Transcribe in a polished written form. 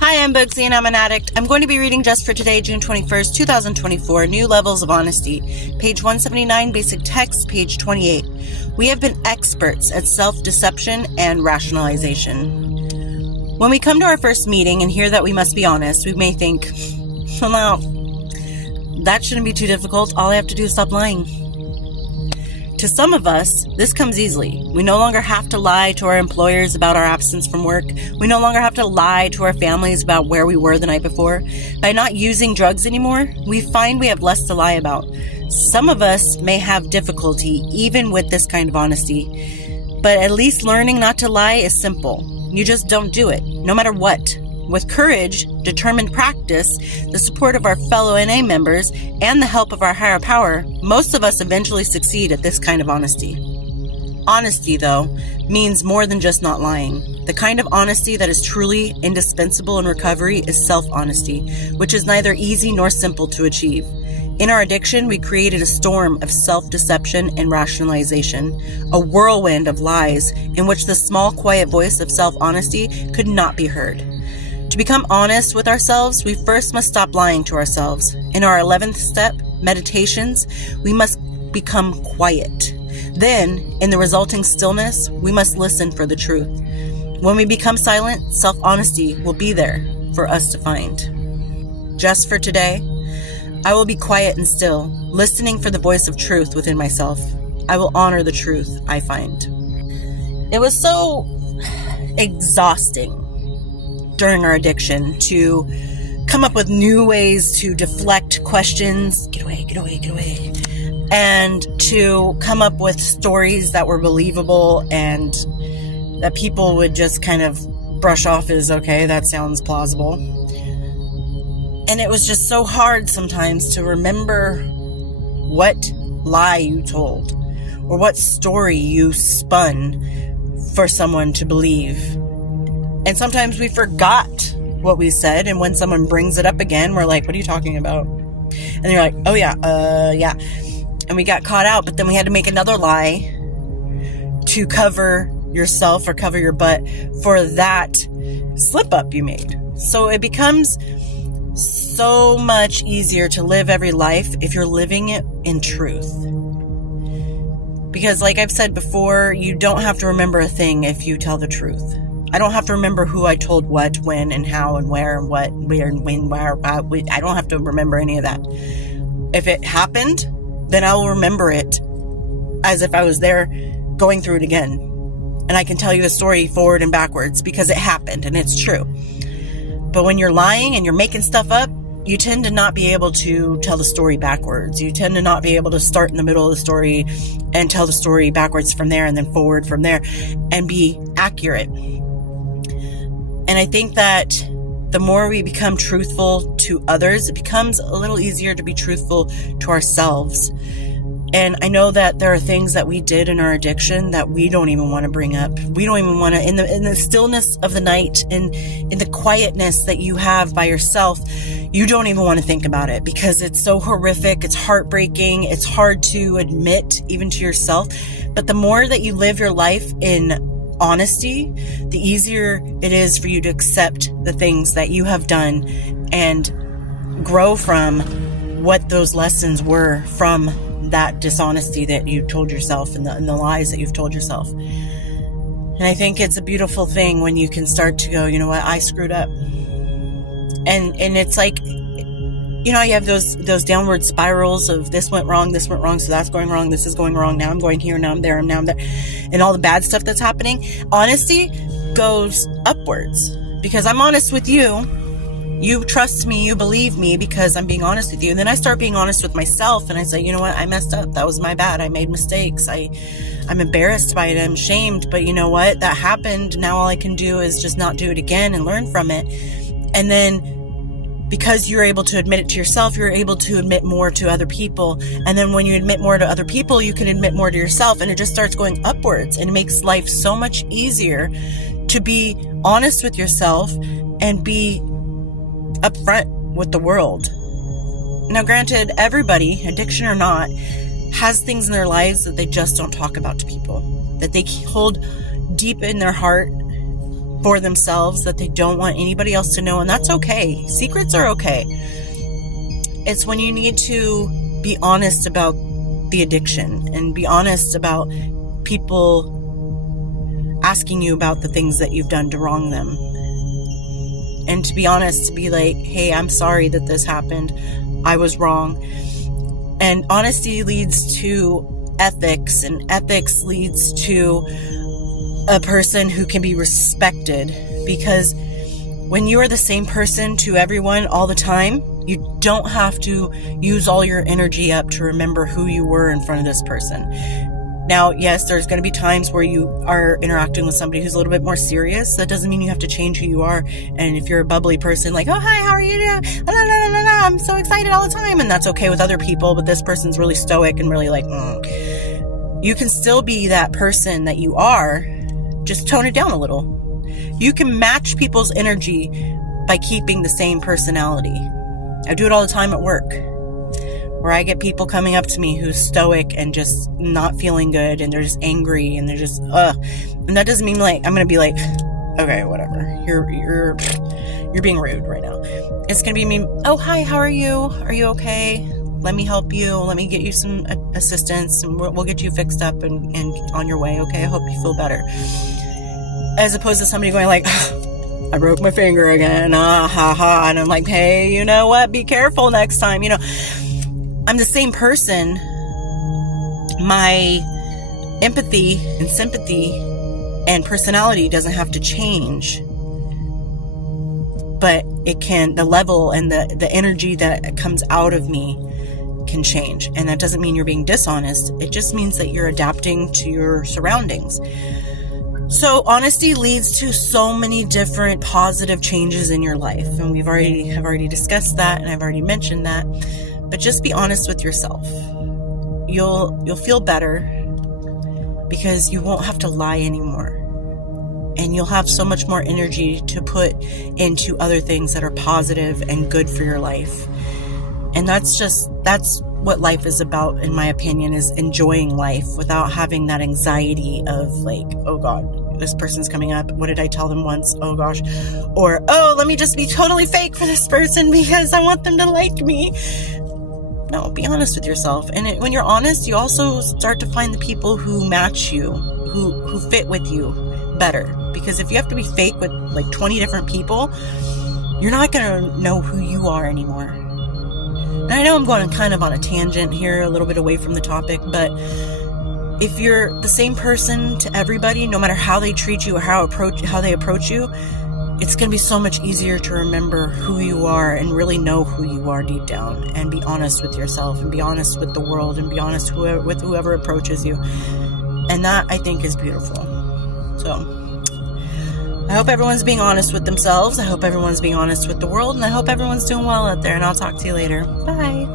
Hi, I'm Bugsy and I'm an addict. I'm going to be reading just for today, June 21st, 2024, New Levels of Honesty, page 179, basic text, page 28. We have been experts at self-deception and rationalization. When we come to our first meeting and hear that we must be honest, we may think, well, that shouldn't be too difficult. All I have to do is stop lying. To some of us, this comes easily. We no longer have to lie to our employers about our absence from work. We no longer have to lie to our families about where we were the night before. By not using drugs anymore, we find we have less to lie about. Some of us may have difficulty even with this kind of honesty, but at least learning not to lie is simple. You just don't do it, no matter what. With courage, determined practice, the support of our fellow NA members, and the help of our higher power, most of us eventually succeed at this kind of honesty. Honesty, though, means more than just not lying. The kind of honesty that is truly indispensable in recovery is self-honesty, which is neither easy nor simple to achieve. In our addiction, we created a storm of self-deception and rationalization, a whirlwind of lies in which the small, quiet voice of self-honesty could not be heard. To become honest with ourselves, we first must stop lying to ourselves. In our 11th step, meditations, we must become quiet. Then, in the resulting stillness, we must listen for the truth. When we become silent, self-honesty will be there for us to find. Just for today, I will be quiet and still, listening for the voice of truth within myself. I will honor the truth I find. It was so exhausting during our addiction to come up with new ways to deflect questions, get away, and to come up with stories that were believable and that people would just kind of brush off as, okay, that sounds plausible. And it was just so hard sometimes to remember what lie you told or what story you spun for someone to believe. And sometimes we forgot what we said, and when someone brings it up again, we're like, what are you talking about? And they're like, oh yeah. And we got caught out, but then we had to make another lie to cover yourself or cover your butt for that slip up you made. So it becomes so much easier to live every life if you're living it in truth. Because like I've said before, you don't have to remember a thing if you tell the truth. I don't have to remember who I told what, when, and how, and where, and what, where, and when, where, I don't have to remember any of that. If it happened, then I will remember it as if I was there going through it again. And I can tell you the story forward and backwards because it happened and it's true. But when you're lying and you're making stuff up, you tend to not be able to tell the story backwards. You tend to not be able to start in the middle of the story and tell the story backwards from there and then forward from there and be accurate. And I think that the more we become truthful to others, it becomes a little easier to be truthful to ourselves. And I know that there are things that we did in our addiction that we don't even want to bring up. We don't even want to, in the stillness of the night, in the quietness that you have by yourself, you don't even want to think about it because it's so horrific, it's heartbreaking, it's hard to admit even to yourself. But the more that you live your life in honesty, the easier it is for you to accept the things that you have done and grow from what those lessons were from that dishonesty that you told yourself and the lies that you've told yourself. And I think it's a beautiful thing when you can start to go, you know what, I screwed up. And it's like, you know, you have those downward spirals of this went wrong, so that's going wrong, this is going wrong, now I'm going here, now I'm there, and all the bad stuff that's happening. Honesty goes upwards because I'm honest with you. You trust me, you believe me because I'm being honest with you. And then I start being honest with myself and I say, you know what, I messed up. That was my bad. I made mistakes. I'm embarrassed by it. I'm shamed. But you know what? That happened. Now all I can do is just not do it again and learn from it. And then because you're able to admit it to yourself, you're able to admit more to other people. And then when you admit more to other people, you can admit more to yourself. And it just starts going upwards. And it makes life so much easier to be honest with yourself and be upfront with the world. Now, granted, everybody, addiction or not, has things in their lives that they just don't talk about to people, that they hold deep in their heart for themselves that they don't want anybody else to know, and that's okay. Secrets are okay. It's when you need to be honest about the addiction and be honest about people asking you about the things that you've done to wrong them. And to be honest, to be like, hey, I'm sorry that this happened. I was wrong. And honesty leads to ethics, and ethics leads to a person who can be respected. Because when you are the same person to everyone all the time, you don't have to use all your energy up to remember who you were in front of this person. Now, yes, there's going to be times where you are interacting with somebody who's a little bit more serious. That doesn't mean you have to change who you are. And if you're a bubbly person, like, oh, hi, how are you? I'm so excited all the time. And that's okay with other people. But this person's really stoic and really like, You can still be that person that you are. Just tone it down a little. You can match people's energy by keeping the same personality. I do it all the time at work, where I get people coming up to me who's stoic and just not feeling good, and they're just angry, and they're just, And that doesn't mean like, I'm going to be like, okay, whatever. You're being rude right now. It's going to be me, oh, hi, how are you? Are you okay? Let me help you. Let me get you some assistance, and we'll get you fixed up and on your way, okay? I hope you feel better. As opposed to somebody going like, I broke my finger again, and I'm like, hey, you know what? Be careful next time, I'm the same person. My empathy and sympathy and personality doesn't have to change, but it can, the level and the energy that comes out of me can change. And that doesn't mean you're being dishonest. It just means that you're adapting to your surroundings. So honesty leads to so many different positive changes in your life. And have already discussed that, and I've already mentioned that. But just be honest with yourself. You'll feel better because you won't have to lie anymore. And you'll have so much more energy to put into other things that are positive and good for your life. And that's what life is about, in my opinion, is enjoying life without having that anxiety of like, oh God, this person's coming up. What did I tell them once? Oh gosh. Or, oh, let me just be totally fake for this person because I want them to like me. No, be honest with yourself. And when you're honest, you also start to find the people who match you, who fit with you better. Because if you have to be fake with like 20 different people, you're not going to know who you are anymore. And I know I'm going kind of on a tangent here, a little bit away from the topic, but if you're the same person to everybody, no matter how they treat you or how they approach you, it's going to be so much easier to remember who you are and really know who you are deep down, and be honest with yourself and be honest with the world and be honest with whoever approaches you. And that, I think, is beautiful. So I hope everyone's being honest with themselves. I hope everyone's being honest with the world. And I hope everyone's doing well out there. And I'll talk to you later. Bye.